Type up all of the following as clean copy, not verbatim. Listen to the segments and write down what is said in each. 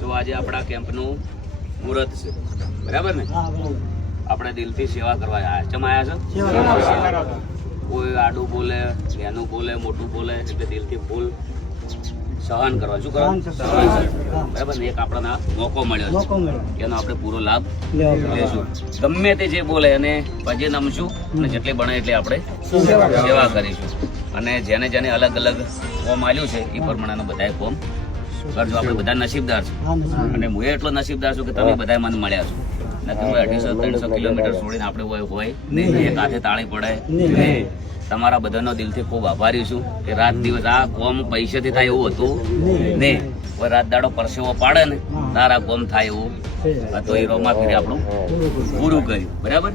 તો આજે આપણા કેમ્પનું મુહૂર્ત છે, બરાબર ને? આપણે દિલથી સેવા કરવા આવ્યા. ચમ આવ્યા છો? કોઈ આડું બોલે, એનું બોલે, મોટું બોલે એટલે દિલથી ભૂલ સહન કરવા. શું કરવાનું? બરાબર ને? એક આપણને મોકો મળ્યો છે, એનો આપણે પૂરો લાભ લેશું. ગમે તે જે બોલે એને પજે નમશું અને જેટલી બને એટલે આપણે સેવા કરીશું. અને જેને જેને અલગ અલગ ફોર્મ આવ્યું છે એ પ્રમાણેનું બધાએ ફોર્મ કરજો. આપણે બધા નસીબદાર છે અને હું એટલો નસીબદાર છું કે તમે બધા મને મળ્યા છો. નથી 250-300 કિલોમીટર છોડીને આપણે હોય નહીં, એક હાથે તાળી પડે નહીં. તમારા બધાનો દિલથી ખૂબ આભારી છું કે રાત દિવસ આ કોમ પૈસાથી થાય એવું હતું નહીં. કોઈ રાત દાડો પરસેવો પાડે ને તારા કોમ થાય એવું તો એ રોમાં ફરી આપણું પૂરું કર્યું. બરાબર?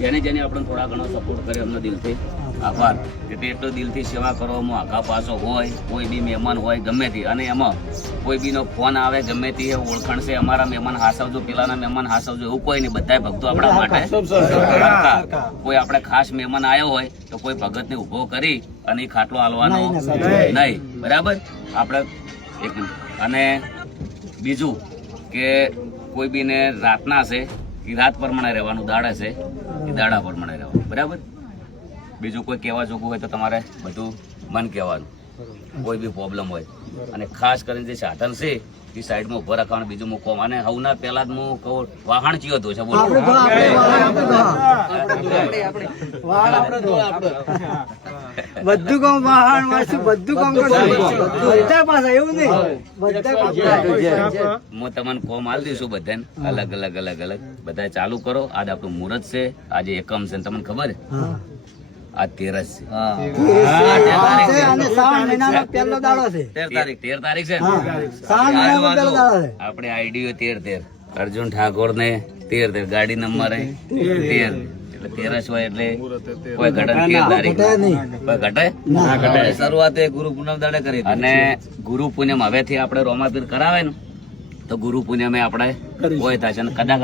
જેને જેને આપણે થોડા ઘણો સપોર્ટ કર્યો એમનો દિલથી આભાર. એટલે એટલો દિલથી સેવા કરવામાં આઘા પાછો હોય, કોઈ બી મહેમાન હોય ગમે તે, અને એમાં કોઈ બીનો ફોન આવે ગમે તે ઓળખાણ છે અમારા મહેમાન હાસવજો, પેલાના મહેમાન હાસવજો, એવું કોઈ નહીં. બધા ભક્તો આપણા માટે કરતા. કોઈ આપણે ખાસ મહેમાન આવ્યો હોય તો કોઈ ભગતને ઉભો કરી અને એ ખાટલો હાલવાનો નહીં. બરાબર? આપણે એક અને બીજું કે કોઈ બીને રાતના છે એ રાત પ્રમાણે રહેવાનું, દાડા છે એ દાડા પ્રમાણે રહેવાનું. બરાબર? બીજું કોઈ કહેવા જોગું હોય તો તમારે બધું મન કહેવાનું, કોઈ બી પ્રોબ્લેમ હોય. અને ખાસ કરીને જે સાધન છે એ સાઈડમાં ઉભો રાખવાનું. બીજું મૂકો અને હવના પહેલા જ હું કહું વાહણ ચિયો તો છે બોલો બધું કામ વાહન વાળશું, બધું કામ કરશું બધા પાસે, એવું નહીં હું તમને કોમ આલી દઈશું બધાને અલગ અલગ અલગ અલગ. બધા ચાલુ કરો. આજ આપણું મુહૂર્ત છે, આજે એકમ છે, તમને ખબર છે આ 13 છે. 13 તારીખ છે. આપણે આઈડીઓ 13 અર્જુન ઠાકોર ને 13 ગાડી નંબર 13 એટલે 13 હોય એટલે કોઈ ઘટે 13 તારીખ કોઈ ઘટે ના ઘટે. શરૂઆત ગુરુ પૂનમ દાડે કરી અને ગુરુ પૂનમ હવેથી આપણે રોમાપીર કરાવે ને તો ગુરુ પૂનમ આપણે કોઈ થાય છે. અને કદાચ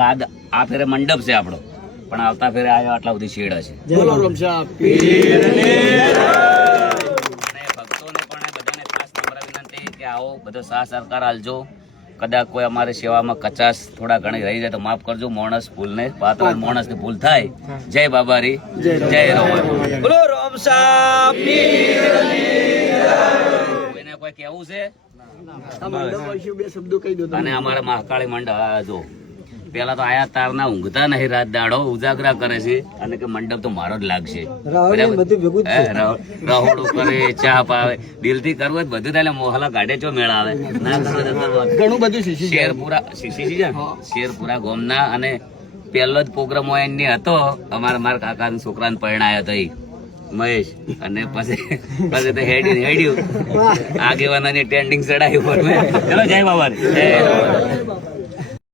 આ ફેરે મંડપ છે આપણો, પણ આવતા ફેરે આવ્યો આટલા બધી શેડ હશે. અને ભક્તોને પણ બધાને ખાસ નમ્ર વિનંતી કે આવો બધો સાથ સહકાર આલજો. કદાચ કોઈ અમારી સેવામાં કચાશ થોડા ઘણી રહી જાય તો માફ કરજો. માણસ ભૂલને પાત્ર માણસ ની ભૂલ થાય. જય બાબારી, જય રોમ સાહેબ. એને કોઈ કેવું છે? અને અમારા મહાકાળી મંડળ જો પેલા તો આયા તારના ઊંઘતા નહીં, રાત દાડો ઉજાગરા કરે છે અને કે મંડપ તો મારો જ લાગશે. રહોડું કરે, ચા પાવે, દિલથી કરવું હોય બધું થાય. મોહલા ગાડે ચો મેળા આવે ના ઘણું બધું. શેરપુરા ગોમના અને પહેલો જ પ્રોગ્રામ હોય એની હતો મારા કાકા છોકરાને પરણાયો હતો એ મહેશ. અને પછી તો હેડ્યું આગેવાના ટેન્ડિંગ ચડાયું. ચલો જય બાબા.